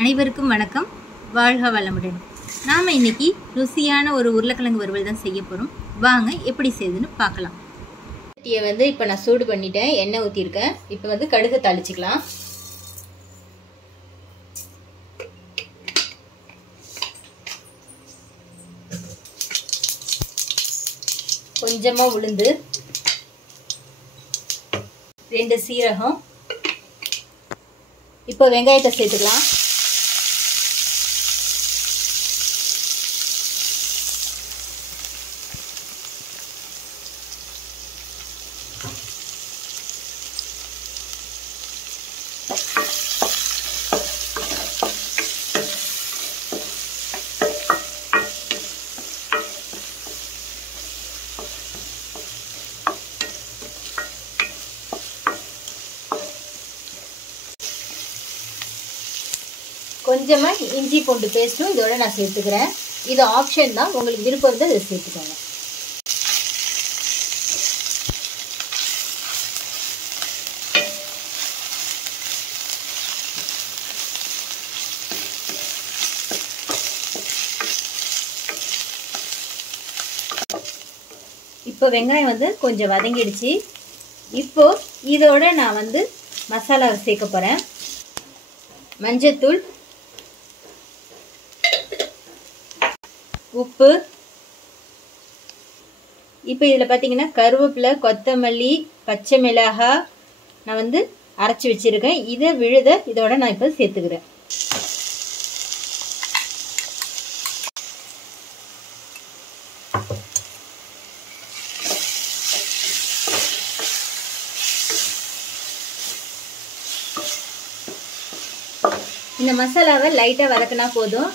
அனைவருக்கும் வணக்கம். வாழ்க வளமுடன். நாம இன்னைக்கு ருசியான ஒரு உருளைக்கிழங்கு வறுவல் தான் செய்ய போறோம். வாங்க எப்படி செய்யுதுன்னு பார்க்கலாம். சட்டியை இப்போ நான் சூடு பண்ணிட்டேன், எண்ணெய் ஊற்றிருக்கேன். இப்போ கடுகு தாளிச்சுக்கலாம். கொஞ்சமா உளுந்து, 2 சீரகம். இப்போ வெங்காயத்தை சேர்த்துக்கலாம். கொஞ்சமா இஞ்சி பூண்டு பேஸ்ட்டும் இதோட நான் சேர்த்துக்கிறேன். இது ஆப்ஷன் தான், உங்களுக்கு விருப்பம் இருந்தால் இதை சேர்த்துக்கோங்க. இப்போ வெங்காயம் கொஞ்சம் வதங்கிடுச்சு. இப்போ இதோட நான் மசாலா சேர்க்க போறேன். மஞ்சத்தூள், உப்பு. இப்போ இதில் பார்த்தீங்கன்னா கருவேப்பிலை, கொத்தமல்லி, பச்சை மிளகாய் நான் அரைச்சி வச்சிருக்கேன். இதை இதோட நான் இப்போ சேர்த்துக்கிறேன். இந்த மசாலாவை லைட்டா வதக்கினா போதும்.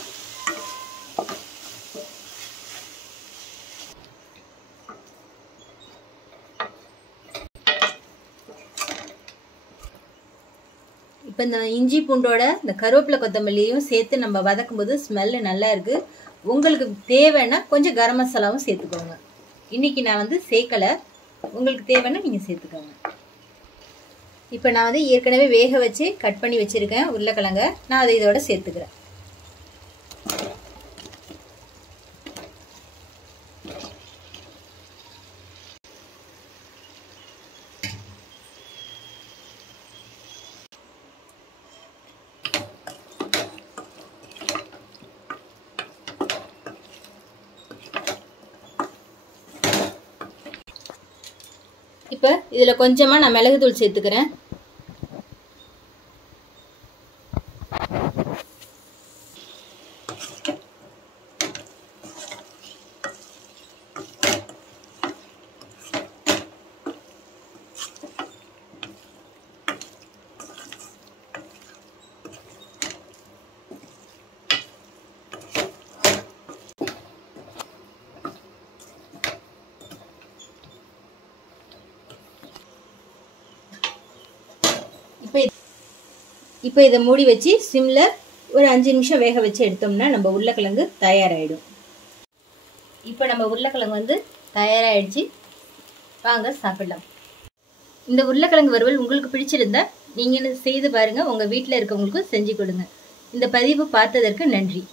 இப்போ இந்த இஞ்சி பூண்டோட இந்த கருவேப்பிலை கொத்தமல்லியும் சேர்த்து நம்ம வதக்கும் போது ஸ்மெல் நல்லா இருக்கு. உங்களுக்கு தேவைன்னா கொஞ்சம் கரம் மசாலாவும் சேர்த்துக்கோங்க. இன்னைக்கு நான் சேர்க்கல, உங்களுக்கு தேவைன்னா நீங்க சேர்த்துக்கோங்க. இப்போ நான் ஏற்கனவே வேக வச்சு கட் பண்ணி வச்சிருக்கேன் உருளைக்கிழங்க. நான் அதை இதோட சேர்த்துக்கிறேன். இப்போ இதுல கொஞ்சமா நான் மிளகுத்தூள் சேர்த்துக்கிறேன். இப்போ இதை மூடி வச்சு சிம்ல ஒரு 5 நிமிஷம் வேக வச்சு எடுத்தோம்னா நம்ம உருளைக்கிழங்கு தயாராகிடும். இப்போ நம்ம உருளைக்கிழங்கு தயாராகிடுச்சு. வாங்க சாப்பிடலாம். இந்த உருளைக்கிழங்கு வறுவல் உங்களுக்கு பிடிச்சிருந்தா நீங்க செய்து பாருங்க. உங்க வீட்டில் இருக்கவங்களுக்கும் செஞ்சு கொடுங்க. இந்த பதிவு பார்த்ததற்கு நன்றி.